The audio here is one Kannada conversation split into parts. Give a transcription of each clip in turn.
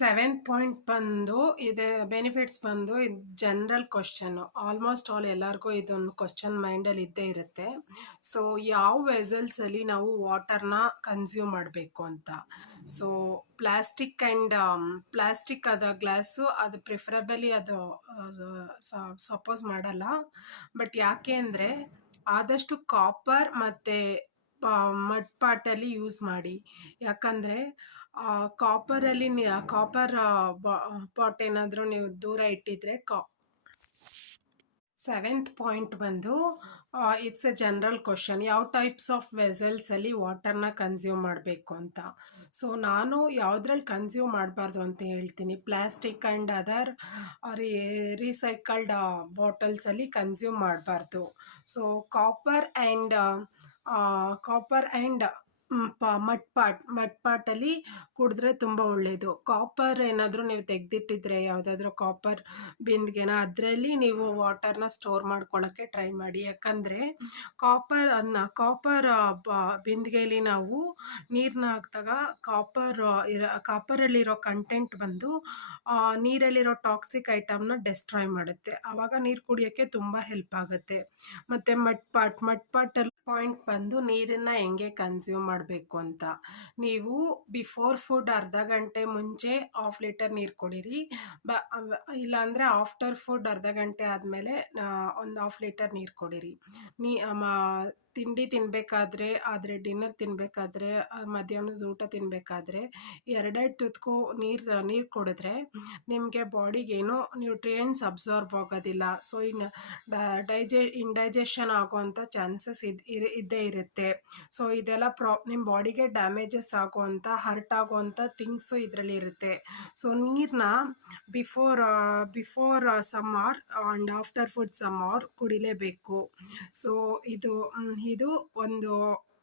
ಸೆವೆಂತ್ ಪಾಯಿಂಟ್ ಬಂದು ಇದೆ ಬೆನಿಫಿಟ್ಸ್ ಬಂದು ಇದು ಜನರಲ್ ಕ್ವಶನ್ನು. ಆಲ್ಮೋಸ್ಟ್ ಆಲ್ ಎಲ್ಲರಿಗೂ ಇದೊಂದು ಕ್ವಶನ್ ಮೈಂಡಲ್ಲಿ ಇದ್ದೇ ಇರುತ್ತೆ. ಸೊ ಯಾವ ವೆಸಲ್ಸಲ್ಲಿ ನಾವು ವಾಟರ್ನ ಕನ್ಸ್ಯೂಮ್ ಮಾಡಬೇಕು ಅಂತ. ಸೊ ಪ್ಲಾಸ್ಟಿಕ್ ಆ್ಯಂಡ್ ಪ್ಲಾಸ್ಟಿಕ್ ಅದ ಗ್ಲಾಸು ಅದು ಪ್ರಿಫರಬಲಿ ಅದು ಸಪೋಸ್ ಮಾಡಲ್ಲ. ಬಟ್ ಯಾಕೆ ಅಂದರೆ ಆದಷ್ಟು ಕಾಪರ್ ಮತ್ತು ಮಡ್ ಪಾಟಲ್ಲಿ ಯೂಸ್ ಮಾಡಿ. ಯಾಕಂದರೆ ಕಾಪರಲ್ಲಿ ಕಾಪರ್ ಪಾಟ್ ಏನಾದರೂ ನೀವು ದೂರ ಇಟ್ಟಿದ್ರೆ ಸೆವೆಂತ್ ಪಾಯಿಂಟ್ ಬಂದು ಇಟ್ಸ್ ಎ ಜನರಲ್ ಕ್ವಶನ್, ಯಾವ ಟೈಪ್ಸ್ ಆಫ್ ವೆಸಲ್ಸಲ್ಲಿ ವಾಟರ್ನ ಕನ್ಸ್ಯೂಮ್ ಮಾಡಬೇಕು ಅಂತ. ಸೊ ನಾನು ಯಾವುದ್ರಲ್ಲಿ ಕನ್ಸ್ಯೂಮ್ ಮಾಡಬಾರ್ದು ಅಂತ ಹೇಳ್ತೀನಿ. ಪ್ಲಾಸ್ಟಿಕ್ ಆ್ಯಂಡ್ ಅದರ್ ರೀಸೈಕಲ್ಡ್ ಬಾಟಲ್ಸಲ್ಲಿ ಕನ್ಸ್ಯೂಮ್ ಮಾಡಬಾರ್ದು. ಸೊ ಕಾಪರ್ ಆ್ಯಂಡ್ ಮಡ್ ಪಾಟಲ್ಲಿ ಕುಡಿದ್ರೆ ತುಂಬ ಒಳ್ಳೆಯದು. ಕಾಪರ್ ಏನಾದರೂ ನೀವು ತೆಗೆದಿಟ್ಟಿದ್ರೆ ಯಾವುದಾದ್ರೂ ಕಾಪರ್ ಬಿಂದಿಗೆನ ಅದರಲ್ಲಿ ನೀವು ವಾಟರ್ನ ಸ್ಟೋರ್ ಮಾಡ್ಕೊಳ್ಳೋಕ್ಕೆ ಟ್ರೈ ಮಾಡಿ. ಯಾಕಂದರೆ ಕಾಪರ್ ಬಿಂದಿಗೆಯಲ್ಲಿ ನಾವು ನೀರನ್ನ ಹಾಕಿದಾಗ ಕಾಪರಲ್ಲಿರೋ ಕಂಟೆಂಟ್ ಬಂದು ನೀರಲ್ಲಿರೋ ಟಾಕ್ಸಿಕ್ ಐಟಮ್ನ ಡೆಸ್ಟ್ರಾಯ್ ಮಾಡುತ್ತೆ. ಆವಾಗ ನೀರು ಕುಡಿಯೋಕ್ಕೆ ತುಂಬ ಹೆಲ್ಪ್ ಆಗುತ್ತೆ. ಮತ್ತು ಮಡ್ ಪಾಟಲ್ಲಿ ಪಾಯಿಂಟ್ ಬಂದು ನೀರನ್ನು ಹೆಂಗೆ ಕನ್ಸ್ಯೂಮ್ ಮಾಡಬೇಕು ಅಂತ. ನೀವು ಬಿಫೋರ್ ಫುಡ್ ಅರ್ಧ ಗಂಟೆ ಮುಂಚೆ 1/2 ಲೀಟರ್ ನೀರು ಕುಡೀರಿ. ಇಲ್ಲಾಂದರೆ ಆಫ್ಟರ್ ಫುಡ್ ಅರ್ಧ ಗಂಟೆ ಆದಮೇಲೆ 1/2 ಲೀಟರ್ ನೀರು ಕುಡೀರಿ. ತಿಂಡಿ ತಿನ್ನಬೇಕಾದ್ರೆ, ಆದರೆ ಡಿನ್ನರ್ ತಿನ್ನಬೇಕಾದ್ರೆ, ಮಧ್ಯಾಹ್ನದ ಊಟ ತಿನ್ನಬೇಕಾದ್ರೆ 2 ತುತ್ತು ನೀರು ಕುಡಿದ್ರೆ ನಿಮಗೆ ಬಾಡಿಗೆ ಏನೋ ನ್ಯೂಟ್ರಿಯೆಂಟ್ಸ್ ಅಬ್ಸಾರ್ಬ್ ಆಗೋದಿಲ್ಲ. ಸೊ ಇಂಡೈಜೆಷನ್ ಆಗೋವಂಥ ಚಾನ್ಸಸ್ ಇದ್ದೇ ಇರುತ್ತೆ. ಸೊ ಇದೆಲ್ಲ ನಿಮ್ಮ ಬಾಡಿಗೆ ಡ್ಯಾಮೇಜಸ್ ಆಗೋವಂಥ ಹರ್ಟ್ ಆಗೋವಂಥ ಥಿಂಗ್ಸು ಇದರಲ್ಲಿ ಇರುತ್ತೆ. ಸೊ ನೀರನ್ನ before some hour and after food some hour ಕುಡಿಲೇಬೇಕು. ಸೊ ಇದು ಒಂದು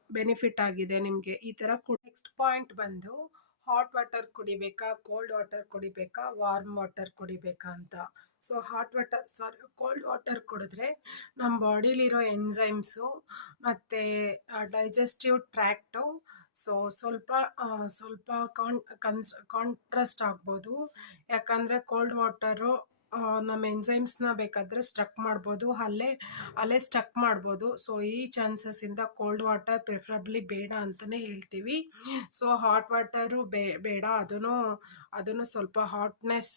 ಬೆನಿಫಿಟ್ ಆಗಿದೆ ನಿಮಗೆ ಈ ಥರ. ನೆಕ್ಸ್ಟ್ ಪಾಯಿಂಟ್ ಬಂದು ಹಾಟ್ ವಾಟರ್ ಕುಡಿಬೇಕಾ, ಕೋಲ್ಡ್ ವಾಟರ್ ಕುಡಿಬೇಕಾ, ವಾರ್ಮ್ ವಾಟರ್ ಕುಡಿಬೇಕಾ ಅಂತ. ಸೊ ಕೋಲ್ಡ್ ವಾಟರ್ ಕುಡಿದ್ರೆ ನಮ್ಮ ಬಾಡಿಲಿರೋ ಎನ್ಸೈಮ್ಸು ಮತ್ತು ಡೈಜೆಸ್ಟಿವ್ ಟ್ರ್ಯಾಕ್ಟು ಸ್ವಲ್ಪ ಕಾಂಟ್ರಾಸ್ಟ್ ಆಗ್ಬೋದು. ಯಾಕಂದರೆ ಕೋಲ್ಡ್ ವಾಟರು ನಮ್ಮ ಎನ್ಸೈಮ್ಸ್ನ ಬೇಕಾದರೆ ಸ್ಟ್ರಕ್ ಮಾಡ್ಬೋದು, ಅಲ್ಲೇ ಸ್ಟಕ್ ಮಾಡ್ಬೋದು. ಸೊ ಈ ಚಾನ್ಸಸ್ಸಿಂದ ಕೋಲ್ಡ್ ವಾಟರ್ ಪ್ರಿಫರಬ್ಲಿ ಬೇಡ ಅಂತಲೇ ಹೇಳ್ತೀವಿ. ಸೊ ಹಾಟ್ ವಾಟರು ಬೇಡ, ಅದನ್ನು ಸ್ವಲ್ಪ ಹಾಟ್ನೆಸ್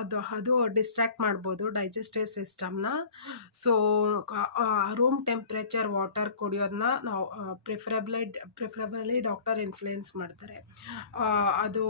ಅದು ಡಿಸ್ಟ್ರ್ಯಾಕ್ಟ್ ಮಾಡ್ಬೋದು ಡೈಜೆಸ್ಟಿವ್ ಸಿಸ್ಟಮ್ನ. ಸೊ ರೂಮ್ ಟೆಂಪ್ರೇಚರ್ ವಾಟರ್ ಕುಡಿಯೋದನ್ನ ನಾವು ಪ್ರಿಫರಬಲಿ ಡಾಕ್ಟರ್ ಇನ್ಫ್ಲುಯೆನ್ಸ್ ಮಾಡ್ತಾರೆ. ಅದು